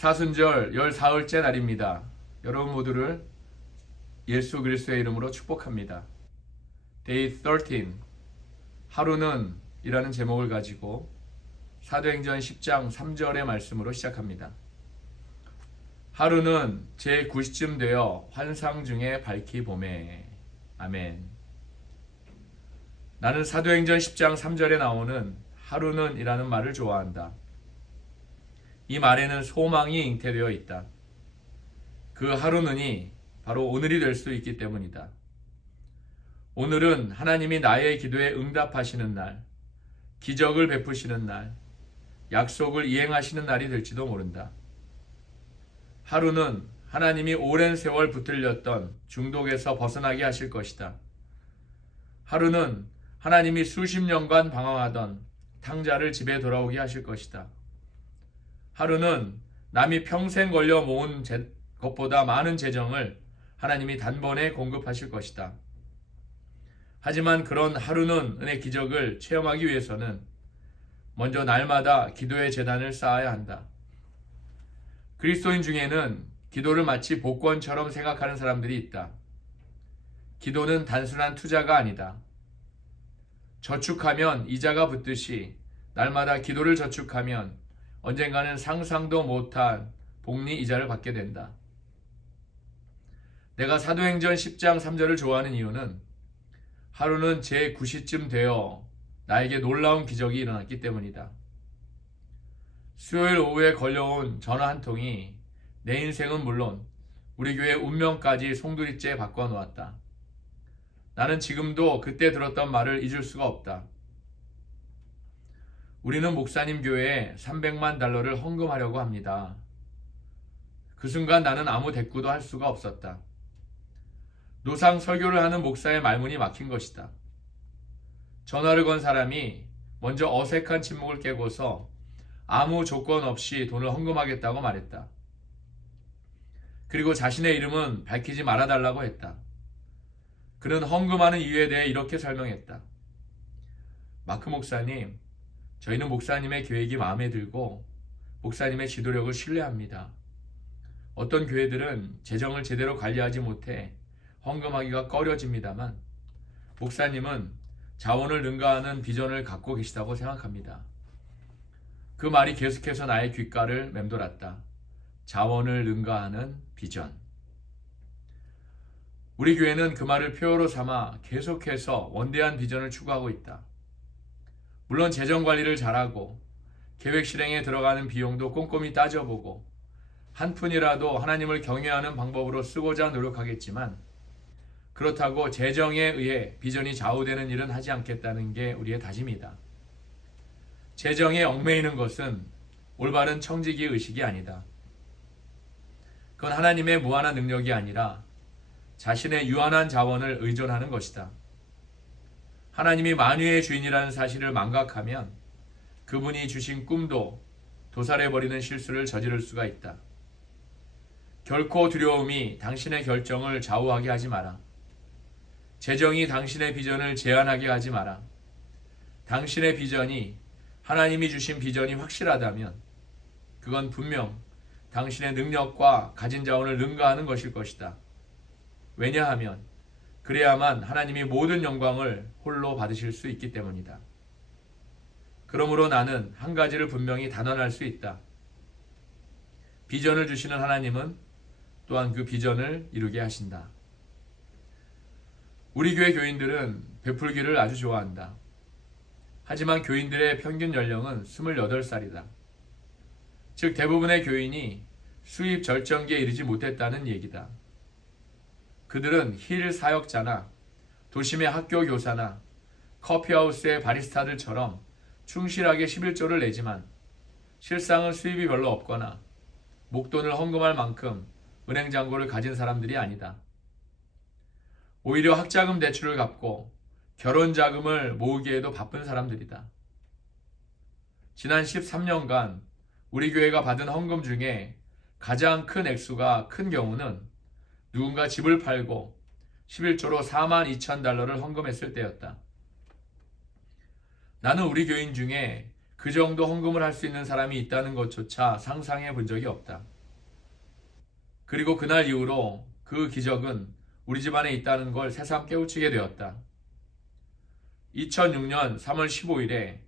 사순절 14일째 날입니다. 여러분 모두를 예수 그리스도의 이름으로 축복합니다. Day 13 하루는 이라는 제목을 가지고 사도행전 10장 3절의 말씀으로 시작합니다. 하루는 제9시쯤 되어 환상 중에 밝히 보매. 아멘. 나는 사도행전 10장 3절에 나오는 하루는 이라는 말을 좋아한다. 이 말에는 소망이 잉태되어 있다. 그 하루는이 바로 오늘이 될 수 있기 때문이다. 오늘은 하나님이 나의 기도에 응답하시는 날, 기적을 베푸시는 날, 약속을 이행하시는 날이 될지도 모른다. 하루는 하나님이 오랜 세월 붙들렸던 중독에서 벗어나게 하실 것이다. 하루는 하나님이 수십 년간 방황하던 탕자를 집에 돌아오게 하실 것이다. 하루는 남이 평생 걸려 모은 것보다 많은 재정을 하나님이 단번에 공급하실 것이다. 하지만 그런 하루는 은혜 기적을 체험하기 위해서는 먼저 날마다 기도의 제단을 쌓아야 한다. 그리스도인 중에는 기도를 마치 복권처럼 생각하는 사람들이 있다. 기도는 단순한 투자가 아니다. 저축하면 이자가 붙듯이 날마다 기도를 저축하면 언젠가는 상상도 못한 복리 이자를 받게 된다. 내가 사도행전 10장 3절을 좋아하는 이유는 하루는 제9시쯤 되어 나에게 놀라운 기적이 일어났기 때문이다. 수요일 오후에 걸려온 전화 한 통이 내 인생은 물론 우리 교회 운명까지 송두리째 바꿔놓았다. 나는 지금도 그때 들었던 말을 잊을 수가 없다. 우리는 목사님 교회에 $300만 헌금하려고 합니다. 그 순간 나는 아무 대꾸도 할 수가 없었다. 노상 설교를 하는 목사의 말문이 막힌 것이다. 전화를 건 사람이 먼저 어색한 침묵을 깨고서 아무 조건 없이 돈을 헌금하겠다고 말했다. 그리고 자신의 이름은 밝히지 말아달라고 했다. 그는 헌금하는 이유에 대해 이렇게 설명했다. 마크 목사님, 저희는 목사님의 계획이 마음에 들고 목사님의 지도력을 신뢰합니다. 어떤 교회들은 재정을 제대로 관리하지 못해 헌금하기가 꺼려집니다만 목사님은 자원을 능가하는 비전을 갖고 계시다고 생각합니다. 그 말이 계속해서 나의 귓가를 맴돌았다. 자원을 능가하는 비전. 우리 교회는 그 말을 표어로 삼아 계속해서 원대한 비전을 추구하고 있다. 물론 재정관리를 잘하고 계획 실행에 들어가는 비용도 꼼꼼히 따져보고 한 푼이라도 하나님을 경외하는 방법으로 쓰고자 노력하겠지만 그렇다고 재정에 의해 비전이 좌우되는 일은 하지 않겠다는 게 우리의 다짐이다. 재정에 얽매이는 것은 올바른 청지기 의식이 아니다. 그건 하나님의 무한한 능력이 아니라 자신의 유한한 자원을 의존하는 것이다. 하나님이 만유의 주인이라는 사실을 망각하면 그분이 주신 꿈도 도살해버리는 실수를 저지를 수가 있다. 결코 두려움이 당신의 결정을 좌우하게 하지 마라. 재정이 당신의 비전을 제한하게 하지 마라. 당신의 비전이 하나님이 주신 비전이 확실하다면 그건 분명 당신의 능력과 가진 자원을 능가하는 것일 것이다. 왜냐하면 그래야만 하나님이 모든 영광을 홀로 받으실 수 있기 때문이다. 그러므로 나는 한 가지를 분명히 단언할 수 있다. 비전을 주시는 하나님은 또한 그 비전을 이루게 하신다. 우리 교회 교인들은 베풀기를 아주 좋아한다. 하지만 교인들의 평균 연령은 28살이다. 즉 대부분의 교인이 수입 절정기에 이르지 못했다는 얘기다. 그들은 힐 사역자나 도심의 학교 교사나 커피하우스의 바리스타들처럼 충실하게 11조를 내지만 실상은 수입이 별로 없거나 목돈을 헌금할 만큼 은행 잔고를 가진 사람들이 아니다. 오히려 학자금 대출을 갚고 결혼 자금을 모으기에도 바쁜 사람들이다. 지난 13년간 우리 교회가 받은 헌금 중에 가장 큰 액수가 큰 경우는 누군가 집을 팔고 11조로 $42,000를 헌금했을 때였다. 나는 우리 교인 중에 그 정도 헌금을 할 수 있는 사람이 있다는 것조차 상상해 본 적이 없다. 그리고 그날 이후로 그 기적은 우리 집안에 있다는 걸 새삼 깨우치게 되었다. 2006년 3월 15일에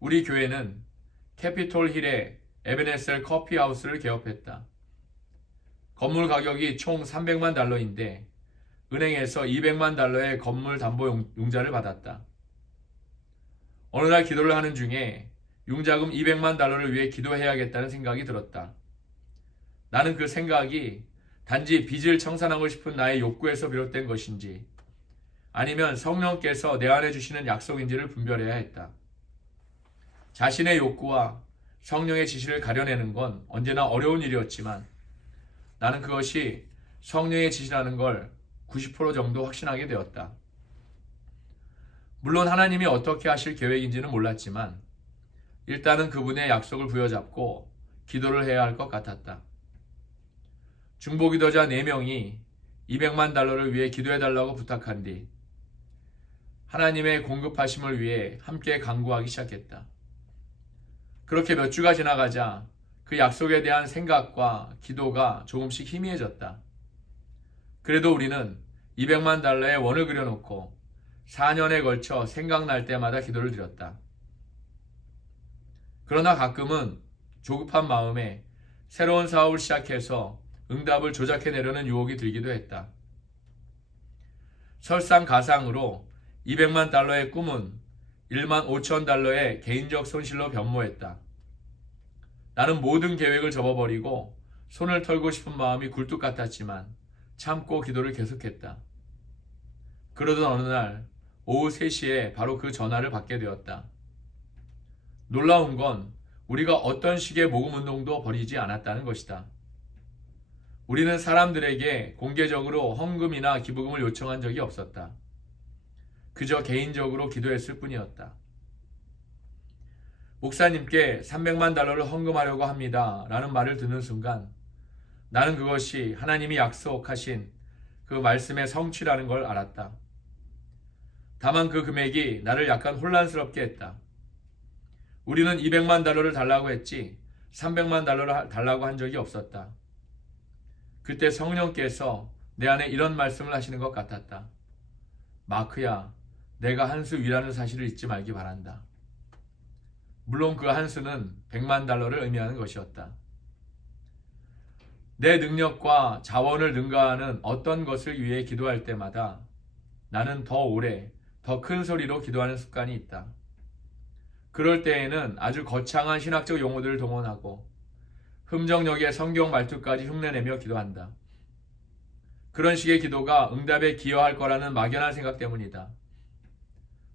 우리 교회는 캐피톨 힐의 에베네셀 커피하우스를 개업했다. 건물 가격이 총 300만 달러인데 은행에서 200만 달러의 건물 담보 융자를 받았다. 어느 날 기도를 하는 중에 융자금 200만 달러를 위해 기도해야겠다는 생각이 들었다. 나는 그 생각이 단지 빚을 청산하고 싶은 나의 욕구에서 비롯된 것인지 아니면 성령께서 내 안에 주시는 약속인지를 분별해야 했다. 자신의 욕구와 성령의 지시를 가려내는 건 언제나 어려운 일이었지만 나는 그것이 성령의 지시라는 걸 90% 정도 확신하게 되었다. 물론 하나님이 어떻게 하실 계획인지는 몰랐지만 일단은 그분의 약속을 부여잡고 기도를 해야 할 것 같았다. 중보기도자 4명이 200만 달러를 위해 기도해달라고 부탁한 뒤 하나님의 공급하심을 위해 함께 간구하기 시작했다. 그렇게 몇 주가 지나가자 그 약속에 대한 생각과 기도가 조금씩 희미해졌다. 그래도 우리는 200만 달러의 원을 그려놓고 4년에 걸쳐 생각날 때마다 기도를 드렸다. 그러나 가끔은 조급한 마음에 새로운 사업을 시작해서 응답을 조작해내려는 유혹이 들기도 했다. 설상가상으로 200만 달러의 꿈은 1만 5천 달러의 개인적 손실로 변모했다. 나는 모든 계획을 접어버리고 손을 털고 싶은 마음이 굴뚝 같았지만 참고 기도를 계속했다. 그러던 어느 날 오후 3시에 바로 그 전화를 받게 되었다. 놀라운 건 우리가 어떤 식의 모금운동도 벌이지 않았다는 것이다. 우리는 사람들에게 공개적으로 헌금이나 기부금을 요청한 적이 없었다. 그저 개인적으로 기도했을 뿐이었다. 목사님께 300만 달러를 헌금하려고 합니다. 라는 말을 듣는 순간 나는 그것이 하나님이 약속하신 그 말씀의 성취라는 걸 알았다. 다만 그 금액이 나를 약간 혼란스럽게 했다. 우리는 200만 달러를 달라고 했지 300만 달러를 달라고 한 적이 없었다. 그때 성령께서 내 안에 이런 말씀을 하시는 것 같았다. 마크야, 내가 한 수 위라는 사실을 잊지 말기 바란다. 물론 그 한 수는 100만 달러를 의미하는 것이었다. 내 능력과 자원을 능가하는 어떤 것을 위해 기도할 때마다 나는 더 오래, 더 큰 소리로 기도하는 습관이 있다. 그럴 때에는 아주 거창한 신학적 용어들을 동원하고 흠정역의 성경 말투까지 흉내내며 기도한다. 그런 식의 기도가 응답에 기여할 거라는 막연한 생각 때문이다.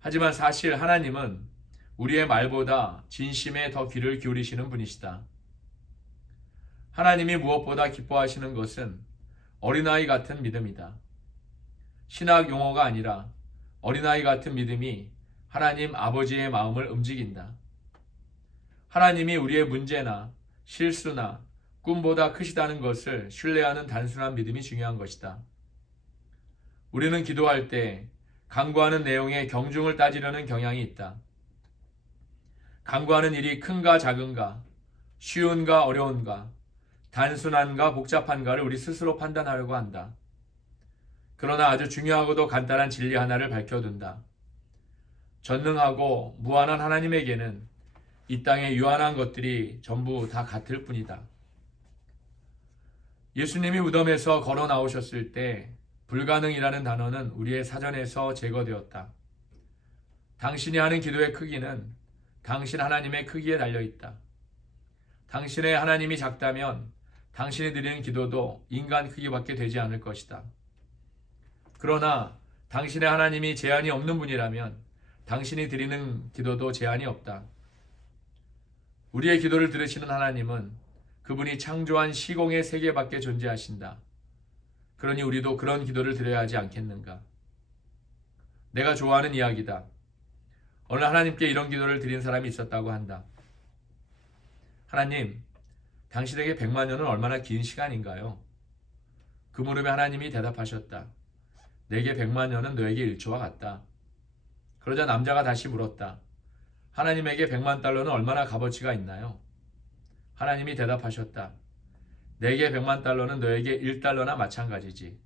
하지만 사실 하나님은 우리의 말보다 진심에 더 귀를 기울이시는 분이시다. 하나님이 무엇보다 기뻐하시는 것은 어린아이 같은 믿음이다. 신학 용어가 아니라 어린아이 같은 믿음이 하나님 아버지의 마음을 움직인다. 하나님이 우리의 문제나 실수나 꿈보다 크시다는 것을 신뢰하는 단순한 믿음이 중요한 것이다. 우리는 기도할 때 간구하는 내용의 경중을 따지려는 경향이 있다. 간구하는 일이 큰가 작은가, 쉬운가 어려운가, 단순한가 복잡한가를 우리 스스로 판단하려고 한다. 그러나 아주 중요하고도 간단한 진리 하나를 밝혀둔다. 전능하고 무한한 하나님에게는 이 땅의 유한한 것들이 전부 다 같을 뿐이다. 예수님이 무덤에서 걸어 나오셨을 때 불가능이라는 단어는 우리의 사전에서 제거되었다. 당신이 하는 기도의 크기는 당신 하나님의 크기에 달려있다. 당신의 하나님이 작다면 당신이 드리는 기도도 인간 크기밖에 되지 않을 것이다. 그러나 당신의 하나님이 제한이 없는 분이라면 당신이 드리는 기도도 제한이 없다. 우리의 기도를 들으시는 하나님은 그분이 창조한 시공의 세계밖에 존재하신다. 그러니 우리도 그런 기도를 드려야 하지 않겠는가? 내가 좋아하는 이야기다. 어느 하나님께 이런 기도를 드린 사람이 있었다고 한다. 하나님, 당신에게 100만 년은 얼마나 긴 시간인가요? 그 물음에 하나님이 대답하셨다. 내게 100만 년은 너에게 1초와 같다. 그러자 남자가 다시 물었다. 하나님에게 100만 달러는 얼마나 값어치가 있나요? 하나님이 대답하셨다. 내게 100만 달러는 너에게 1달러나 마찬가지지.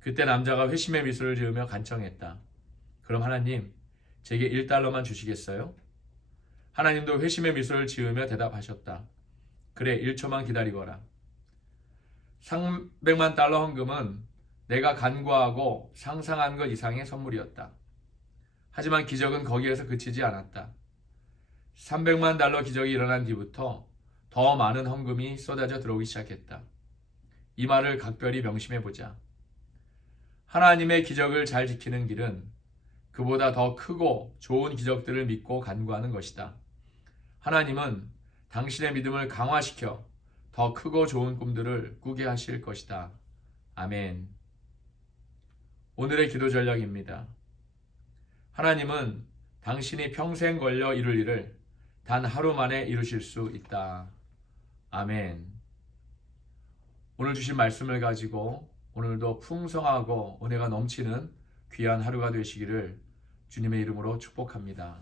그때 남자가 회심의 미소를 지으며 간청했다. 그럼 하나님, 제게 1달러만 주시겠어요? 하나님도 회심의 미소를 지으며 대답하셨다. 그래, 1초만 기다리거라. 300만 달러 헌금은 내가 간구하고 상상한 것 이상의 선물이었다. 하지만 기적은 거기에서 그치지 않았다. 300만 달러 기적이 일어난 뒤부터 더 많은 헌금이 쏟아져 들어오기 시작했다. 이 말을 각별히 명심해보자. 하나님의 기적을 잘 지키는 길은 그보다 더 크고 좋은 기적들을 믿고 간구하는 것이다. 하나님은 당신의 믿음을 강화시켜 더 크고 좋은 꿈들을 꾸게 하실 것이다. 아멘. 오늘의 기도 전략입니다. 하나님은 당신이 평생 걸려 이룰 일을 단 하루 만에 이루실 수 있다. 아멘. 오늘 주신 말씀을 가지고 오늘도 풍성하고 은혜가 넘치는 귀한 하루가 되시기를 주님의 이름으로 축복합니다.